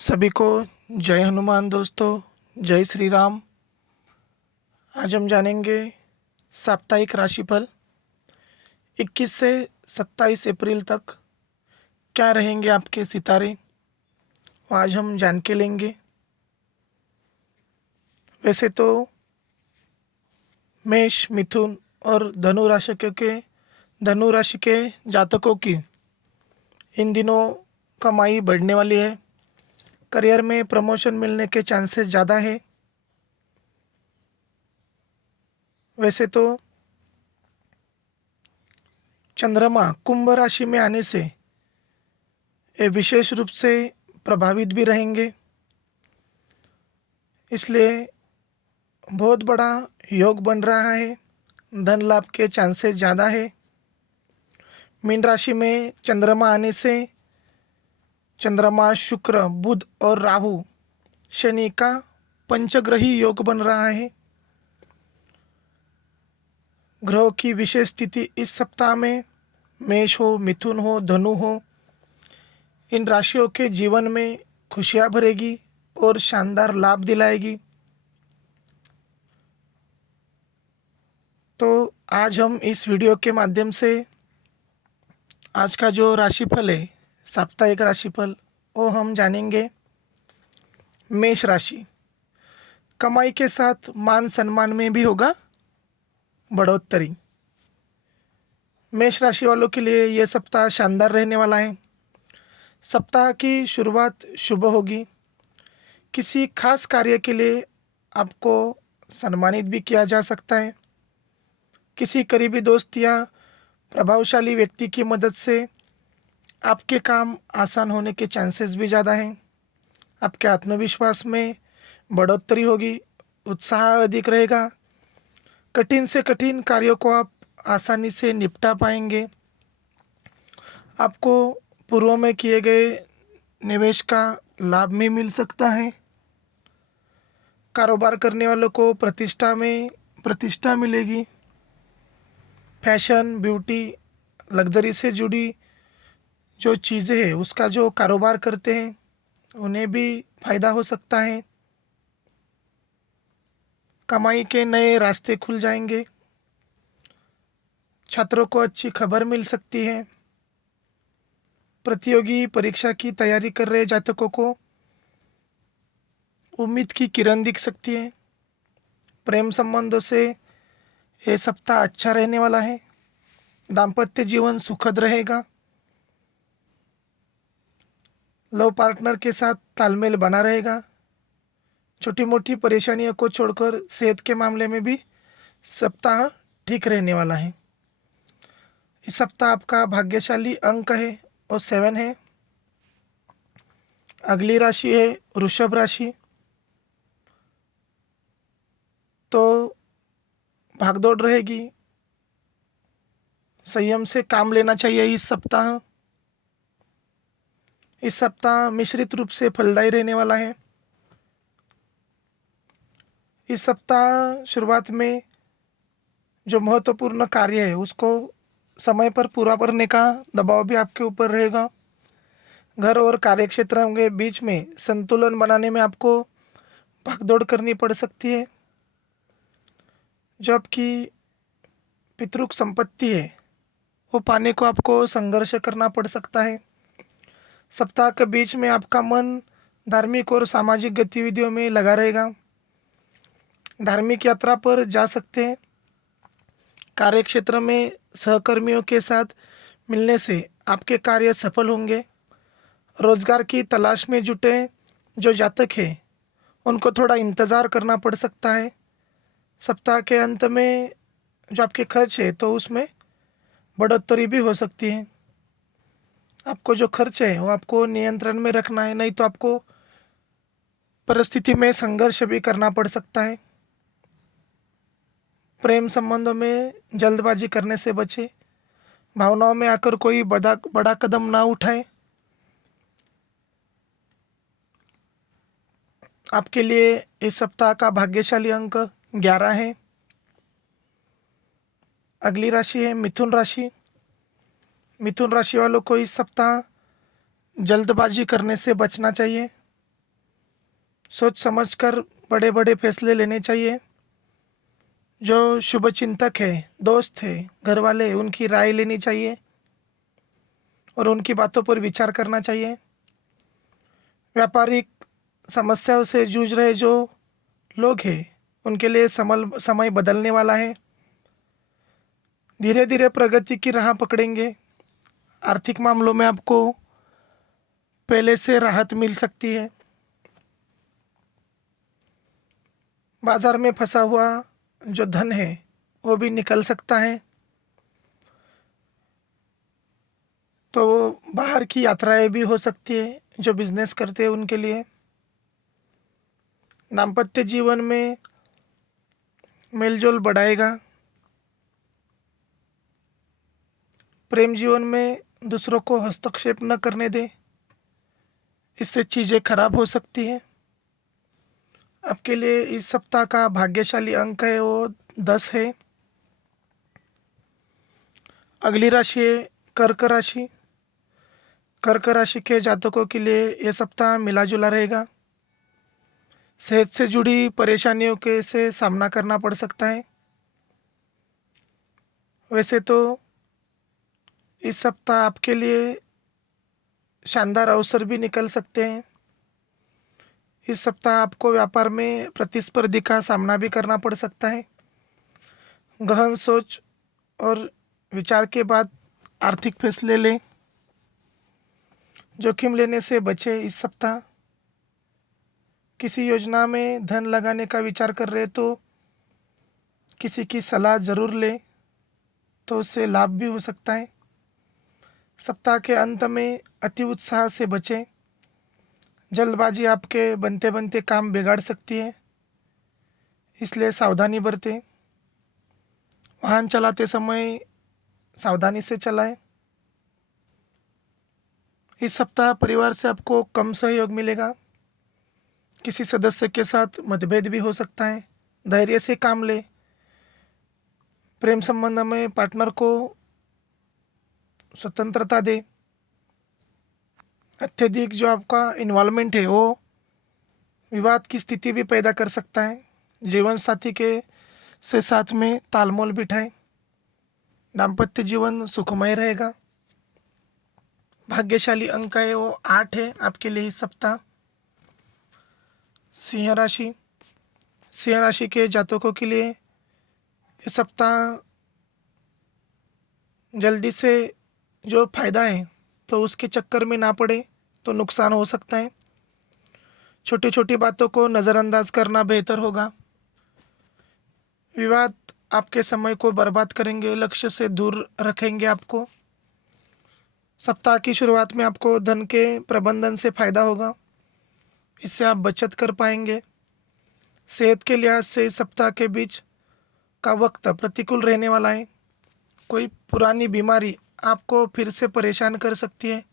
सभी को जय हनुमान दोस्तों, जय श्री राम। आज हम जानेंगे साप्ताहिक राशिफल 21 से 27 अप्रैल तक क्या रहेंगे आपके सितारे, वो आज हम जान के लेंगे। वैसे तो मेष, मिथुन और धनु राशि के जातकों की इन दिनों कमाई बढ़ने वाली है। करियर में प्रमोशन मिलने के चांसेस ज़्यादा है। वैसे तो चंद्रमा कुंभ राशि में आने से ये विशेष रूप से प्रभावित भी रहेंगे, इसलिए बहुत बड़ा योग बन रहा है। धन लाभ के चांसेस ज़्यादा है। मीन राशि में चंद्रमा आने से चंद्रमा, शुक्र, बुध और राहु, शनि का पंचग्रही योग बन रहा है। ग्रहों की विशेष स्थिति इस सप्ताह में मेष हो, मिथुन हो, धनु हो, इन राशियों के जीवन में खुशियाँ भरेगी और शानदार लाभ दिलाएगी। तो आज हम इस वीडियो के माध्यम से आज का जो राशिफल है, साप्ताहिक राशिफल, वो हम जानेंगे। मेष राशि, कमाई के साथ मान सम्मान में भी होगा बढ़ोतरी। मेष राशि वालों के लिए यह सप्ताह शानदार रहने वाला है। सप्ताह की शुरुआत शुभ होगी। किसी खास कार्य के लिए आपको सम्मानित भी किया जा सकता है। किसी करीबी दोस्त या प्रभावशाली व्यक्ति की मदद से आपके काम आसान होने के चांसेस भी ज़्यादा हैं। आपके आत्मविश्वास में बढ़ोतरी होगी, उत्साह अधिक रहेगा। कठिन से कठिन कार्यों को आप आसानी से निपटा पाएंगे। आपको पूर्व में किए गए निवेश का लाभ भी मिल सकता है। कारोबार करने वालों को प्रतिष्ठा मिलेगी। फैशन, ब्यूटी, लग्जरी से जुड़ी जो चीज़ें हैं उसका जो कारोबार करते हैं उन्हें भी फ़ायदा हो सकता है। कमाई के नए रास्ते खुल जाएंगे। छात्रों को अच्छी खबर मिल सकती है। प्रतियोगी परीक्षा की तैयारी कर रहे जातकों को उम्मीद की किरण दिख सकती है। प्रेम संबंधों से ये सप्ताह अच्छा रहने वाला है। दाम्पत्य जीवन सुखद रहेगा। लव पार्टनर के साथ तालमेल बना रहेगा। छोटी मोटी परेशानियों को छोड़कर सेहत के मामले में भी सप्ताह ठीक रहने वाला है। इस सप्ताह आपका भाग्यशाली अंक है और 7 है। अगली राशि है वृषभ राशि। तो भागदौड़ रहेगी, संयम से काम लेना चाहिए। इस सप्ताह मिश्रित रूप से फलदायी रहने वाला है। इस सप्ताह शुरुआत में जो महत्वपूर्ण कार्य है उसको समय पर पूरा करने का दबाव भी आपके ऊपर रहेगा। घर और कार्यक्षेत्र के बीच में संतुलन बनाने में आपको भागदौड़ करनी पड़ सकती है। जो आपकी पितृक संपत्ति है वो पाने को आपको संघर्ष करना पड़ सकता है। सप्ताह के बीच में आपका मन धार्मिक और सामाजिक गतिविधियों में लगा रहेगा। धार्मिक यात्रा पर जा सकते हैं। कार्यक्षेत्र में सहकर्मियों के साथ मिलने से आपके कार्य सफल होंगे। रोजगार की तलाश में जुटे जो जातक हैं उनको थोड़ा इंतज़ार करना पड़ सकता है। सप्ताह के अंत में जो आपके खर्च है तो उसमें बढ़ोतरी भी हो सकती है। आपको जो खर्च है वो आपको नियंत्रण में रखना है, नहीं तो आपको परिस्थिति में संघर्ष भी करना पड़ सकता है। प्रेम संबंधों में जल्दबाजी करने से बचे। भावनाओं में आकर कोई बड़ा कदम ना उठाए। आपके लिए इस सप्ताह का भाग्यशाली अंक 11 है। अगली राशि है मिथुन राशि। मिथुन राशि वालों को इस सप्ताह जल्दबाजी करने से बचना चाहिए। सोच समझकर बड़े बड़े फैसले लेने चाहिए। जो शुभ चिंतक है, दोस्त है, घर वाले हैं, उनकी राय लेनी चाहिए और उनकी बातों पर विचार करना चाहिए। व्यापारिक समस्याओं से जूझ रहे जो लोग हैं, उनके लिए समय बदलने वाला है। धीरे धीरे प्रगति की राह पकड़ेंगे। आर्थिक मामलों में आपको पहले से राहत मिल सकती है। बाजार में फंसा हुआ जो धन है वो भी निकल सकता है। तो बाहर की यात्राएं भी हो सकती है जो बिजनेस करते हैं उनके लिए। दाम्पत्य जीवन में मेलजोल बढ़ाएगा। प्रेम जीवन में दूसरों को हस्तक्षेप न करने दें, इससे चीज़ें खराब हो सकती हैं। आपके लिए इस सप्ताह का भाग्यशाली अंक है वो 10 है। अगली राशि है कर्क राशि। कर्क राशि के जातकों के लिए यह सप्ताह मिला जुला रहेगा। सेहत से जुड़ी परेशानियों के से सामना करना पड़ सकता है। वैसे तो इस सप्ताह आपके लिए शानदार अवसर भी निकल सकते हैं। इस सप्ताह आपको व्यापार में प्रतिस्पर्धी का सामना भी करना पड़ सकता है। गहन सोच और विचार के बाद आर्थिक फैसले लें। जोखिम लेने से बचे। इस सप्ताह किसी योजना में धन लगाने का विचार कर रहे तो किसी की सलाह ज़रूर लें, तो उससे लाभ भी हो सकता है। सप्ताह के अंत में अति उत्साह से बचें। जल्दबाजी आपके बनते बनते काम बिगाड़ सकती है, इसलिए सावधानी बरतें। वाहन चलाते समय सावधानी से चलाएं। इस सप्ताह परिवार से आपको कम सहयोग मिलेगा। किसी सदस्य के साथ मतभेद भी हो सकता है। धैर्य से काम लें। प्रेम संबंध में पार्टनर को स्वतंत्रता दें। अत्यधिक जो आपका इन्वॉल्वमेंट है वो विवाद की स्थिति भी पैदा कर सकता है। जीवन साथी के से साथ में तालमेल बिठाएं। दाम्पत्य जीवन सुखमय रहेगा। भाग्यशाली अंक है वो 8 है आपके लिए इस सप्ताह। सिंह राशि। सिंह राशि के जातकों के लिए इस सप्ताह जल्दी से जो फायदा है तो उसके चक्कर में ना पड़े तो नुकसान हो सकता है। छोटी छोटी बातों को नज़रअंदाज करना बेहतर होगा। विवाद आपके समय को बर्बाद करेंगे, लक्ष्य से दूर रखेंगे आपको। सप्ताह की शुरुआत में आपको धन के प्रबंधन से फायदा होगा, इससे आप बचत कर पाएंगे। सेहत के लिहाज से इस सप्ताह के बीच का वक्त प्रतिकूल रहने वाला है। कोई पुरानी बीमारी आपको फिर से परेशान कर सकती है।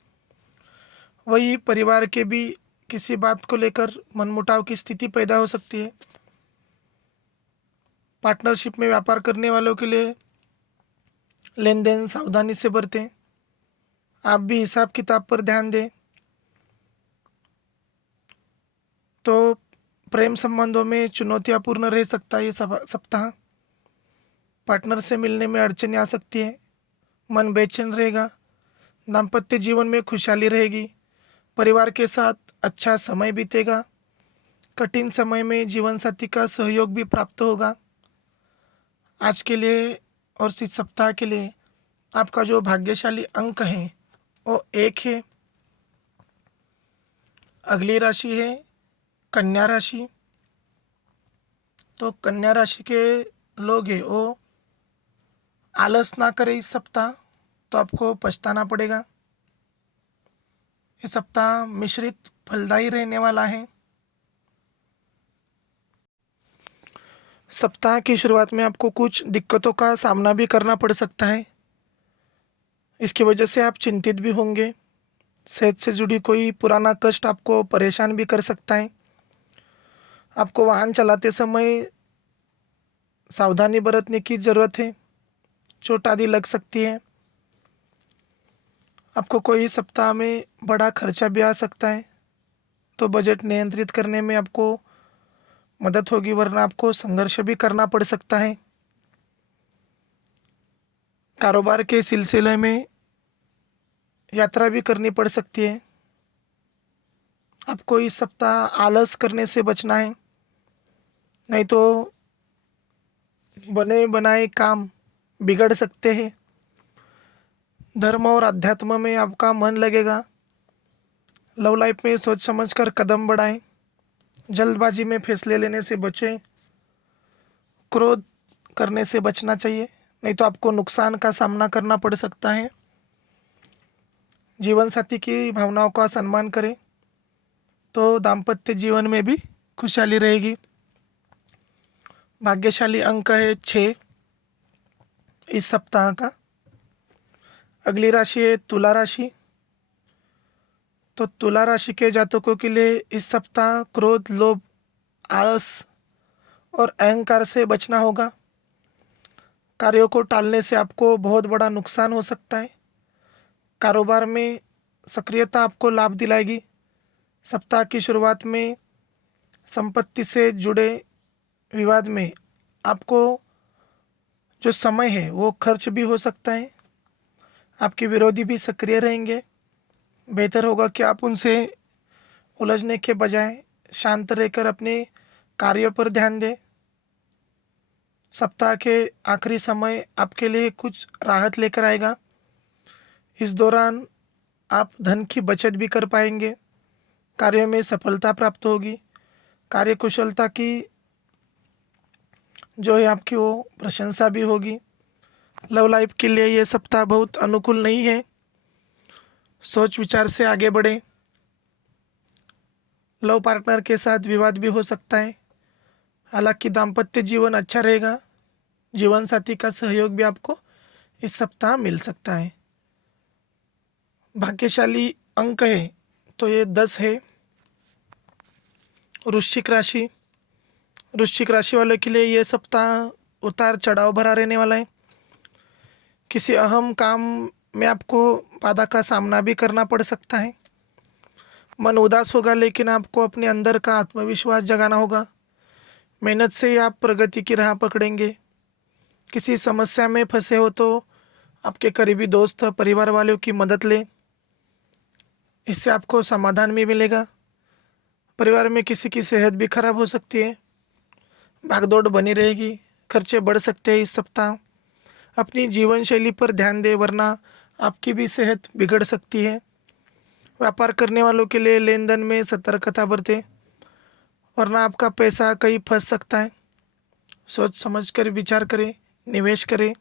वही परिवार के भी किसी बात को लेकर मनमुटाव की स्थिति पैदा हो सकती है। पार्टनरशिप में व्यापार करने वालों के लिए लेन देन सावधानी से बरतें। आप भी हिसाब किताब पर ध्यान दें। तो प्रेम संबंधों में चुनौतियापूर्ण रह सकता है ये सप्ताह। पार्टनर से मिलने में अड़चनें आ सकती है। मन बेचैन रहेगा। दाम्पत्य जीवन में खुशहाली रहेगी। परिवार के साथ अच्छा समय बीतेगा। कठिन समय में जीवन साथी का सहयोग भी प्राप्त होगा। आज के लिए और इस सप्ताह के लिए आपका जो भाग्यशाली अंक है वो 1 है। अगली राशि है कन्या राशि। तो कन्या राशि के लोग हैं वो आलस ना करें इस सप्ताह, तो आपको पछताना पड़ेगा। ये सप्ताह मिश्रित फलदायी रहने वाला है। सप्ताह की शुरुआत में आपको कुछ दिक्कतों का सामना भी करना पड़ सकता है। इसकी वजह से आप चिंतित भी होंगे। सेहत से जुड़ी कोई पुराना कष्ट आपको परेशान भी कर सकता है। आपको वाहन चलाते समय सावधानी बरतने की ज़रूरत है। चोट आदि लग सकती है। आपको कोई सप्ताह में बड़ा खर्चा भी आ सकता है। तो बजट नियंत्रित करने में आपको मदद होगी, वरना आपको संघर्ष भी करना पड़ सकता है। कारोबार के सिलसिले में यात्रा भी करनी पड़ सकती है। आपको इस सप्ताह आलस करने से बचना है, नहीं तो बने बनाए काम बिगड़ सकते हैं। धर्म और अध्यात्म में आपका मन लगेगा। लव लाइफ में सोच समझकर कदम बढ़ाएं। जल्दबाजी में फैसले लेने से बचें। क्रोध करने से बचना चाहिए, नहीं तो आपको नुकसान का सामना करना पड़ सकता है। जीवन साथी की भावनाओं का सम्मान करें, तो दाम्पत्य जीवन में भी खुशहाली रहेगी। भाग्यशाली अंक है 6 इस सप्ताह का। अगली राशि है तुला राशि। तो तुला राशि के जातकों के लिए इस सप्ताह क्रोध, लोभ, आलस और अहंकार से बचना होगा। कार्यों को टालने से आपको बहुत बड़ा नुकसान हो सकता है। कारोबार में सक्रियता आपको लाभ दिलाएगी। सप्ताह की शुरुआत में संपत्ति से जुड़े विवाद में आपको जो समय है वो खर्च भी हो सकता है। आपके विरोधी भी सक्रिय रहेंगे। बेहतर होगा कि आप उनसे उलझने के बजाय शांत रहकर अपने कार्यों पर ध्यान दें। सप्ताह के आखिरी समय आपके लिए कुछ राहत लेकर आएगा। इस दौरान आप धन की बचत भी कर पाएंगे। कार्यों में सफलता प्राप्त होगी। कार्यकुशलता की जो है आपकी वो प्रशंसा भी होगी। लव लाइफ के लिए ये सप्ताह बहुत अनुकूल नहीं है। सोच विचार से आगे बढ़ें। लव पार्टनर के साथ विवाद भी हो सकता है। हालांकि दाम्पत्य जीवन अच्छा रहेगा। जीवन साथी का सहयोग भी आपको इस सप्ताह मिल सकता है। भाग्यशाली अंक है तो ये 10 है। वृश्चिक राशि। वृश्चिक राशि वालों के लिए ये सप्ताह उतार चढ़ाव भरा रहने वाला है। किसी अहम काम में आपको बाधा का सामना भी करना पड़ सकता है। मन उदास होगा, लेकिन आपको अपने अंदर का आत्मविश्वास जगाना होगा। मेहनत से ही आप प्रगति की राह पकड़ेंगे। किसी समस्या में फंसे हो तो आपके करीबी दोस्त, परिवार वालों की मदद लें। इससे आपको समाधान भी मिलेगा। परिवार में किसी की सेहत भी खराब हो सकती है। भागदौड़ बनी रहेगी। खर्चे बढ़ सकते हैं इस सप्ताह। अपनी जीवन शैली पर ध्यान दें, वरना आपकी भी सेहत बिगड़ सकती है। व्यापार करने वालों के लिए लेन देन में सतर्कता बरतें, वरना आपका पैसा कहीं फंस सकता है। सोच समझकर विचार करें, निवेश करें।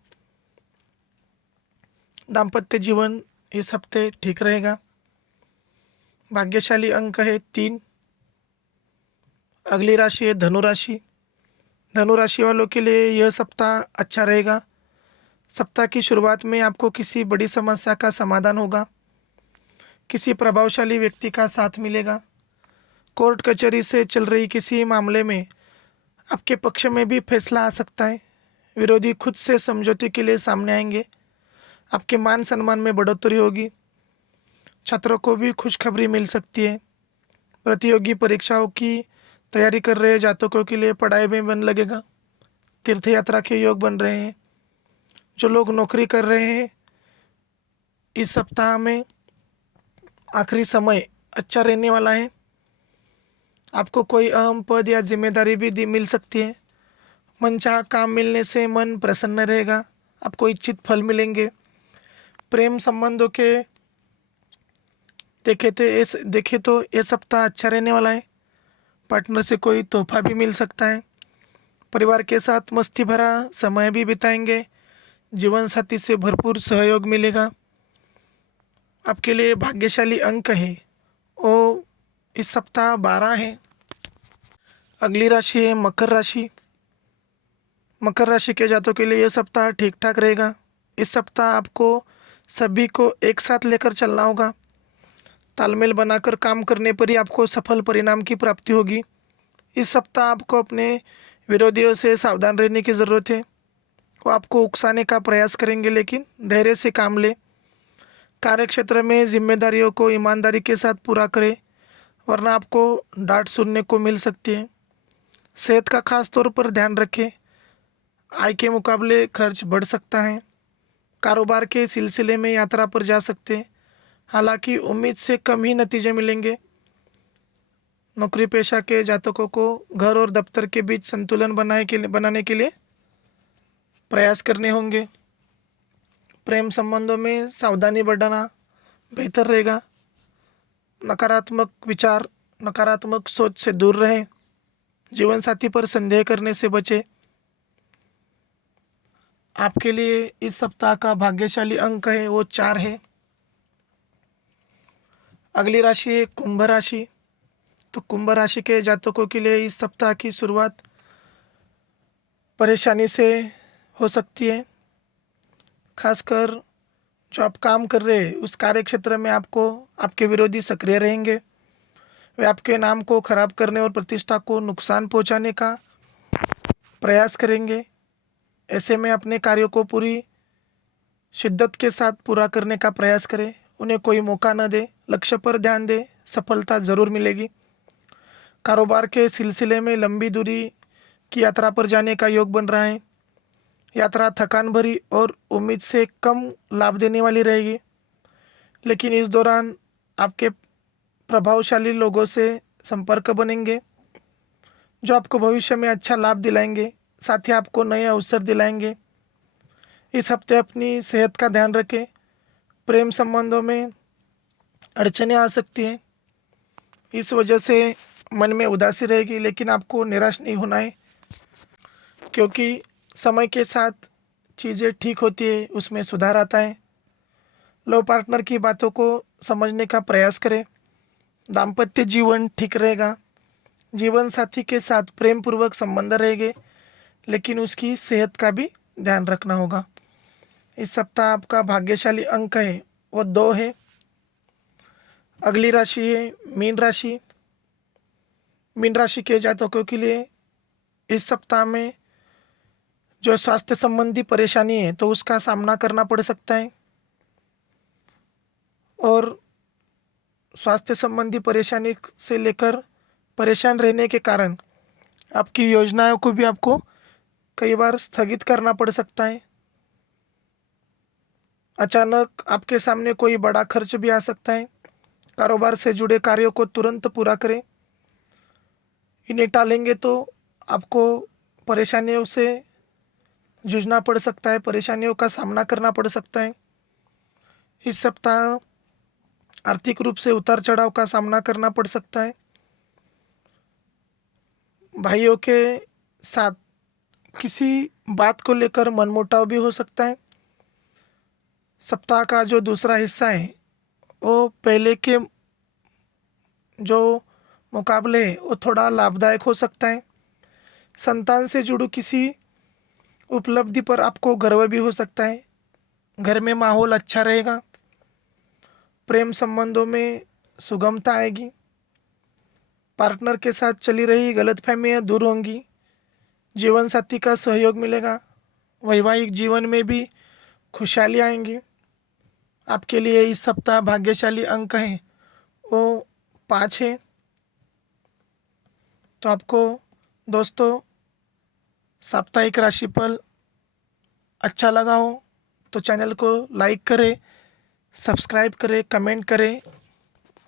दाम्पत्य जीवन इस हफ्ते ठीक रहेगा। भाग्यशाली अंक है 3। अगली राशि है धनु राशि। धनु राशि वालों के लिए यह सप्ताह अच्छा रहेगा। सप्ताह की शुरुआत में आपको किसी बड़ी समस्या का समाधान होगा। किसी प्रभावशाली व्यक्ति का साथ मिलेगा। कोर्ट कचहरी से चल रही किसी मामले में आपके पक्ष में भी फैसला आ सकता है। विरोधी खुद से समझौते के लिए सामने आएंगे। आपके मान सम्मान में बढ़ोतरी होगी। छात्रों को भी खुशखबरी मिल सकती है। प्रतियोगी परीक्षाओं की तैयारी कर रहे जातकों के लिए पढ़ाई में मन लगेगा। तीर्थ यात्रा के योग बन रहे हैं। जो लोग नौकरी कर रहे हैं, इस सप्ताह में आखिरी समय अच्छा रहने वाला है। आपको कोई अहम पद या जिम्मेदारी भी मिल सकती है। मनचाहा काम मिलने से मन प्रसन्न रहेगा। आपको इच्छित फल मिलेंगे। प्रेम संबंधों के देखे तो ये सप्ताह अच्छा रहने वाला है। पार्टनर से कोई तोहफा भी मिल सकता है। परिवार के साथ मस्ती भरा समय भी बिताएंगे। जीवन साथी से भरपूर सहयोग मिलेगा। आपके लिए भाग्यशाली अंक है वो इस सप्ताह 12 है। अगली राशि है मकर राशि। मकर राशि के जातकों के लिए यह सप्ताह ठीक ठाक रहेगा। इस सप्ताह आपको सभी को एक साथ लेकर चलना होगा। तालमेल बनाकर काम करने पर ही आपको सफल परिणाम की प्राप्ति होगी। इस सप्ताह आपको अपने विरोधियों से सावधान रहने की ज़रूरत है। वो आपको उकसाने का प्रयास करेंगे, लेकिन धैर्य से काम लें। कार्यक्षेत्र में जिम्मेदारियों को ईमानदारी के साथ पूरा करें, वरना आपको डांट सुनने को मिल सकती है। सेहत का खास तौर पर ध्यान रखें। आय के मुकाबले खर्च बढ़ सकता है। कारोबार के सिलसिले में यात्रा पर जा सकते हैं, हालांकि उम्मीद से कम ही नतीजे मिलेंगे। नौकरी पेशा के जातकों को घर और दफ्तर के बीच संतुलन बनाने के लिए प्रयास करने होंगे। प्रेम संबंधों में सावधानी बढ़ाना बेहतर रहेगा। नकारात्मक विचार, नकारात्मक सोच से दूर रहें। जीवन साथी पर संदेह करने से बचें। आपके लिए इस सप्ताह का भाग्यशाली अंक है वो 4 है। अगली राशि है कुंभ राशि। तो कुंभ राशि के जातकों के लिए इस सप्ताह की शुरुआत परेशानी से हो सकती है। खासकर जो आप काम कर रहे हैं उस कार्य क्षेत्र में आपके विरोधी सक्रिय रहेंगे। वे आपके नाम को खराब करने और प्रतिष्ठा को नुकसान पहुंचाने का प्रयास करेंगे। ऐसे में अपने कार्यों को पूरी शिद्दत के साथ पूरा करने का प्रयास करें। उन्हें कोई मौका न दे, लक्ष्य पर ध्यान दें, सफलता ज़रूर मिलेगी। कारोबार के सिलसिले में लंबी दूरी की यात्रा पर जाने का योग बन रहा है। यात्रा थकान भरी और उम्मीद से कम लाभ देने वाली रहेगी, लेकिन इस दौरान आपके प्रभावशाली लोगों से संपर्क बनेंगे जो आपको भविष्य में अच्छा लाभ दिलाएंगे, साथ ही आपको नए अवसर दिलाएंगे। इस हफ्ते अपनी सेहत का ध्यान रखें। प्रेम संबंधों में अड़चनें आ सकती हैं, इस वजह से मन में उदासी रहेगी, लेकिन आपको निराश नहीं होना है, क्योंकि समय के साथ चीज़ें ठीक होती है, उसमें सुधार आता है। लव पार्टनर की बातों को समझने का प्रयास करें। दाम्पत्य जीवन ठीक रहेगा। जीवन साथी के साथ प्रेम पूर्वक संबंध रहेंगे, लेकिन उसकी सेहत का भी ध्यान रखना होगा। इस सप्ताह आपका भाग्यशाली अंक है वो 2 है। अगली राशि है मीन राशि। मीन राशि के जातकों के लिए इस सप्ताह में जो स्वास्थ्य संबंधी परेशानी है तो उसका सामना करना पड़ सकता है, और स्वास्थ्य संबंधी परेशानी से लेकर परेशान रहने के कारण आपकी योजनाओं को भी आपको कई बार स्थगित करना पड़ सकता है। अचानक आपके सामने कोई बड़ा खर्च भी आ सकता है। कारोबार से जुड़े कार्यों को तुरंत पूरा करें। इन्हें टालेंगे तो आपको परेशानियों से जूझना पड़ सकता है, परेशानियों का सामना करना पड़ सकता है। इस सप्ताह आर्थिक रूप से उतार चढ़ाव का सामना करना पड़ सकता है। भाइयों के साथ किसी बात को लेकर मनमुटाव भी हो सकता है। सप्ताह का जो दूसरा हिस्सा है वो पहले के जो मुकाबले है वो थोड़ा लाभदायक हो सकता है। संतान से जुड़ी किसी उपलब्धि पर आपको गर्व भी हो सकता है। घर में माहौल अच्छा रहेगा। प्रेम संबंधों में सुगमता आएगी। पार्टनर के साथ चली रही गलतफहमियां दूर होंगी। जीवन साथी का सहयोग मिलेगा। वैवाहिक जीवन में भी खुशहाली आएंगी। आपके लिए इस सप्ताह भाग्यशाली अंक है वो 5 है। तो आपको दोस्तों साप्ताहिक राशिफल अच्छा लगा हो तो चैनल को लाइक करें, सब्सक्राइब करें, कमेंट करें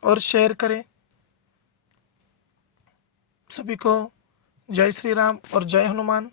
और शेयर करें। सभी को जय श्री राम और जय हनुमान।